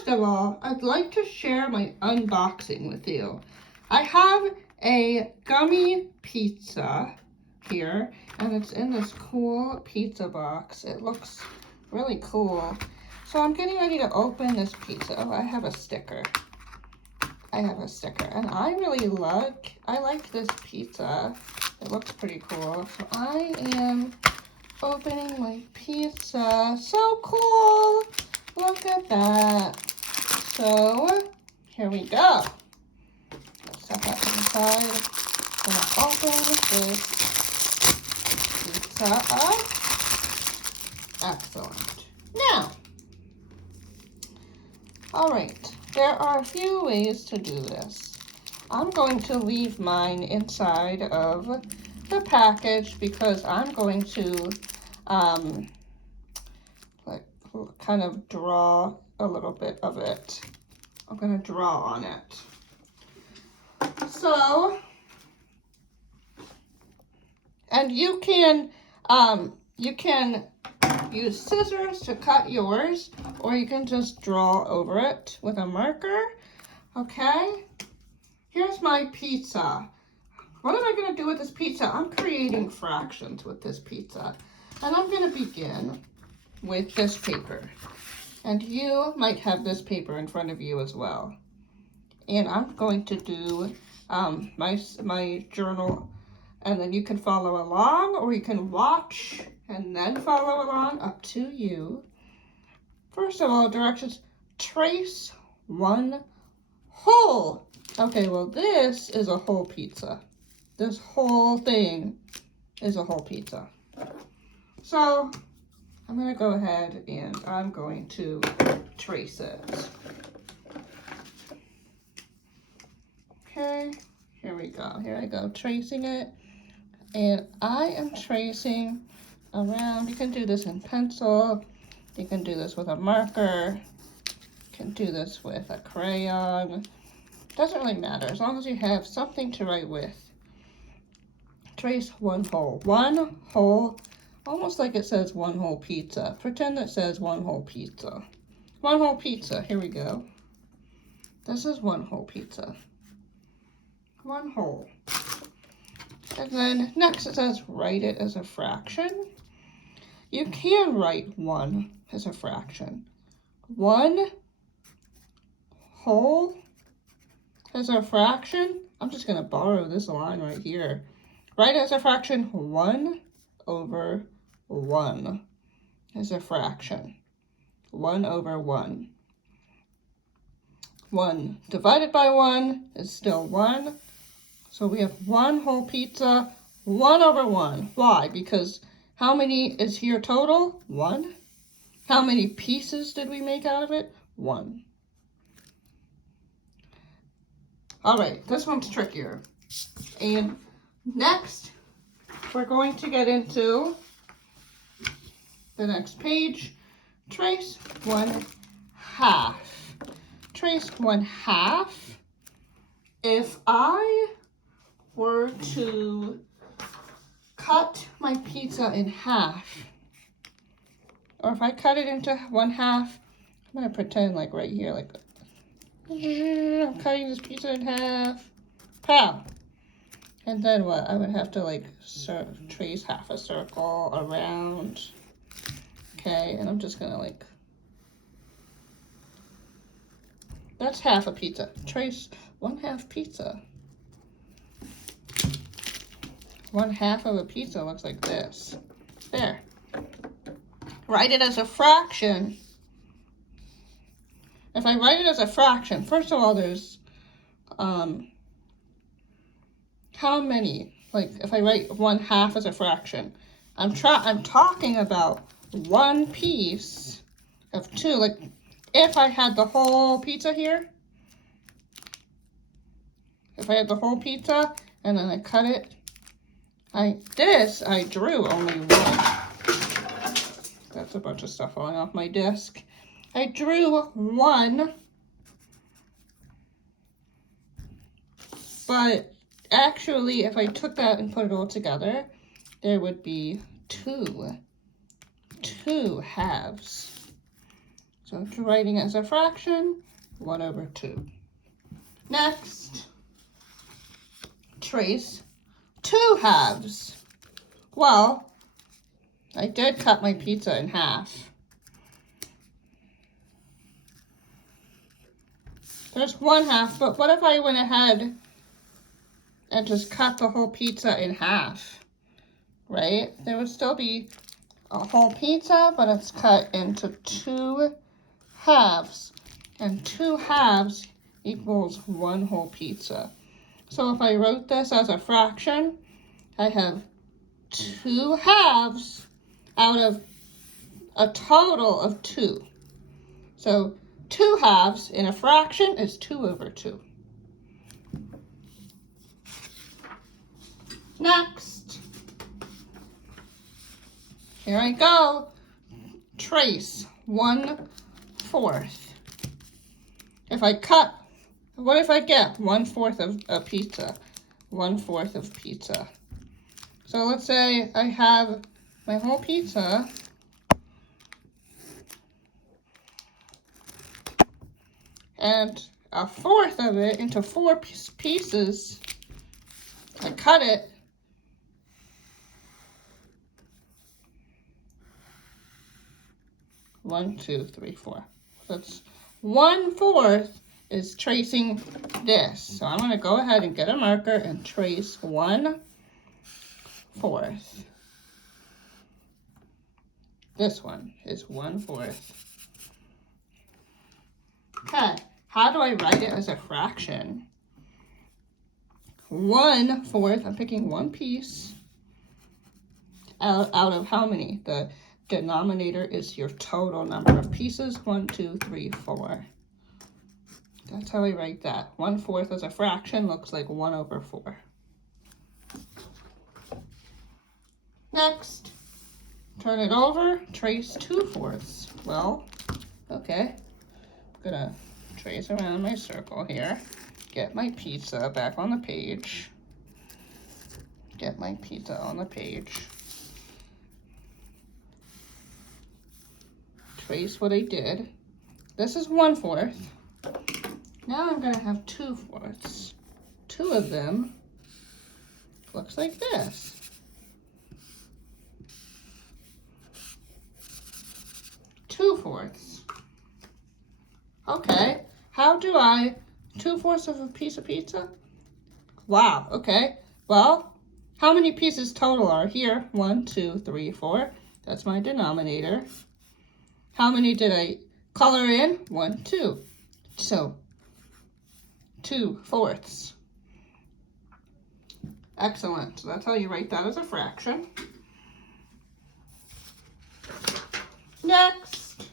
first of all, I'd like to share my unboxing with you. I have a gummy pizza here, and it's in this cool pizza box. It looks really cool. So I'm getting ready to open this pizza. Oh, I have a sticker. And I like this pizza. It looks pretty cool. So I am opening my pizza. So cool. Look at that. So here we go. Let's set that inside. I'm gonna open this pizza up. Excellent. Now, all right, there are a few ways to do this. I'm going to leave mine inside of the package because I'm going to like kind of draw a little bit of it. I'm going to draw on it. So, and you can use scissors to cut yours, or you can just draw over it with a marker. Okay, here's my pizza. What am I going to do with this pizza? I'm creating fractions with this pizza. And I'm going to begin with this paper. And you might have this paper in front of you as well. And I'm going to do my journal, and then you can follow along, or you can watch and then follow along, up to you. First of all, directions: trace one hole. Okay, well, this is a whole pizza. This whole thing is a whole pizza. So I'm going to go ahead and I'm going to trace it. Okay, here we go. Here I go, tracing it. And I am tracing around. You can do this in pencil. You can do this with a marker. You can do this with a crayon. Doesn't really matter as long as you have something to write with. Trace one hole. One hole, almost like it says one whole pizza. Pretend it says one whole pizza. One whole pizza. Here we go. This is one whole pizza. One whole. And then next it says write it as a fraction. You can write 1 as a fraction. 1 whole as a fraction. I'm just going to borrow this line right here. Write as a fraction 1 over 1 is a fraction. 1 over 1. 1 divided by 1 is still 1. So we have one whole pizza, 1 over 1. Why? Because how many is here total? 1. How many pieces did we make out of it? 1. All right, this one's trickier. And next, we're going to get into the next page. Trace 1/2. Trace 1/2. If I were to cut my pizza in half, or if I cut it into 1/2, I'm going to pretend like right here, like I'm cutting this pizza in half. Pow! And then what? I would have to like trace half a circle around. Okay, and I'm just going to like, that's half a pizza. Trace 1/2 pizza. 1/2 of a pizza looks like this. There. Write it as a fraction. If I write it as a fraction, first of all, there's how many? Like if I write 1/2 as a fraction, I'm talking about one piece of 2. Like if I had the whole pizza here, if I had the whole pizza and then I cut it, I drew only 1. That's a bunch of stuff falling off my desk. I drew 1, but actually if I took that and put it all together, there would be 2 halves. So writing as a fraction, 1/2. Next, trace 2 halves. Well, I did cut my pizza in half. There's 1/2, but what if I went ahead and just cut the whole pizza in half, right? There would still be a whole pizza, but it's cut into 2 halves, and 2 halves equals 1 whole pizza. So if I wrote this as a fraction, I have 2 halves out of a total of 2. So 2 halves in a fraction is 2/2. Next, here I go. Trace 1/4. If I cut, what if I get 1/4 of a pizza? 1/4 of pizza. So let's say I have my whole pizza, and 1/4 of it into 4 pieces. I cut it. One, 2, 3, 4. That's 1/4 is tracing this. So I'm going to go ahead and get a marker and trace 1/4. This one is 1/4. Okay, how do I write it as a fraction? 1/4, I'm picking one piece out of how many? The denominator is your total number of pieces, 1, 2, 3, 4. That's how I write that. 1/4 as a fraction looks like 1/4. Next, turn it over, trace 2/4. Well, okay, I'm gonna trace around my circle here. Get my pizza back on the page. Get my pizza on the page. Trace what I did. This is 1/4. Now I'm going to have 2/4. 2 of them looks like this. Two-fourths. Okay, how do I 2/4 of a piece of pizza? Wow, okay. Well, how many pieces total are here? 1, 2, 3, 4. That's my denominator. How many did I color in? 1, 2. So, 2/4. Excellent. So that's how you write that as a fraction. Next,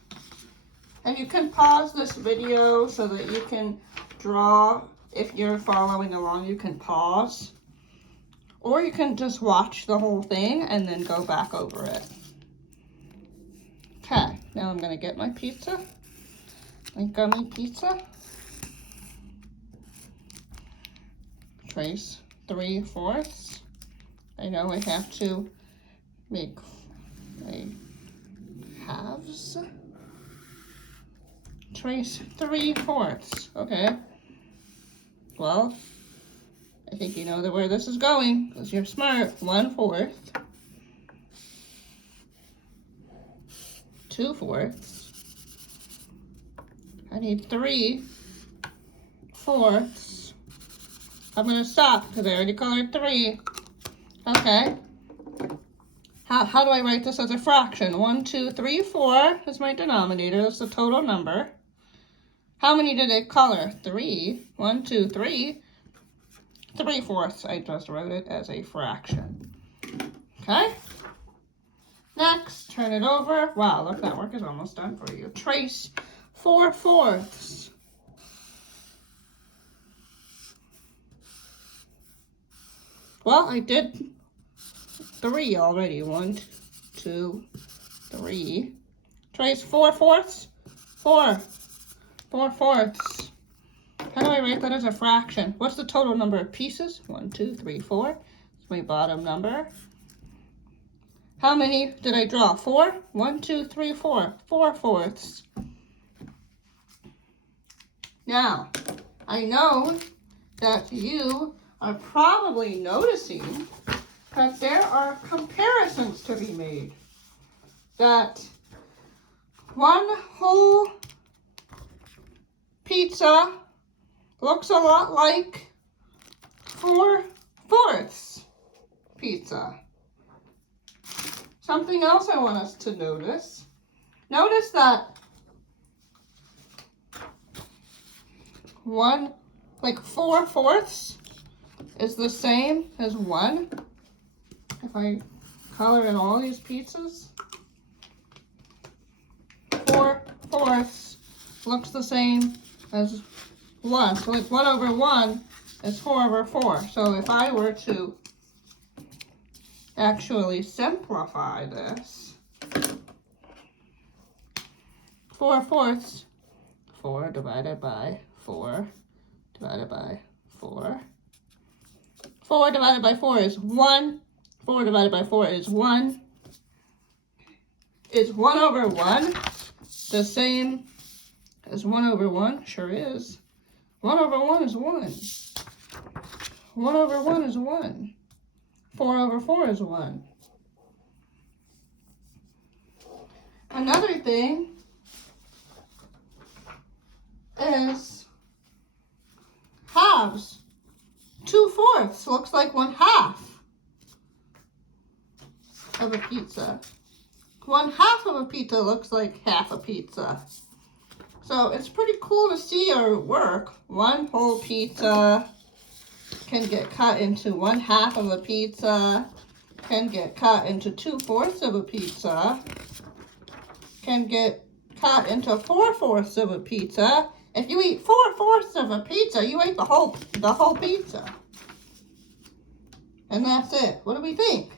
and you can pause this video so that you can draw. If you're following along, you can pause. Or you can just watch the whole thing and then go back over it. Okay, now I'm going to get my pizza, my gummy pizza. Trace 3/4. I know I have to make a halves. Trace 3/4. Okay. Well, I think you know where this is going because you're smart. 1/4. 2/4. I need 3/4. I'm going to stop because I already colored 3. Okay. How do I write this as a fraction? 1, 2, 3, 4 is my denominator. That's the total number. How many did I color? 3. 1, 2, 3. 3/4. I just wrote it as a fraction. Okay. Next, turn it over. Wow, look, that work is almost done for you. Trace 4/4. Well, I did 3 already. 1, 2, 3. Trace 4/4. 4. 4/4. How do I write that as a fraction? What's the total number of pieces? 1, 2, 3, 4. It's my bottom number. How many did I draw? 4? 1, 2, 3, 4. 4/4. Now, I know that you are probably noticing that there are comparisons to be made. That one whole pizza looks a lot like 4/4 pizza. Something else I want us to notice. Notice that 4/4 is the same as 1. If I color in all these pizzas, 4/4 looks the same as 1. So like 1/1 is 4/4. So if I were to actually simplify this, 4/4, 4 divided by 4 divided by 4. 4 divided by 4 is 1. 4 divided by 4 is 1. Is 1/1 the same as 1/1? Sure is. 1/1 is 1. 1/1 is 1. 4/4 is 1. Another thing is halves. 2/4 looks like 1/2 of a pizza. 1/2 of a pizza looks like half a pizza. So it's pretty cool to see our work. One whole pizza can get cut into 1/2 of a pizza, can get cut into 2/4 of a pizza, can get cut into 4/4 of a pizza. If you eat 4/4 of a pizza, you ate the whole pizza. And that's it. What do we think?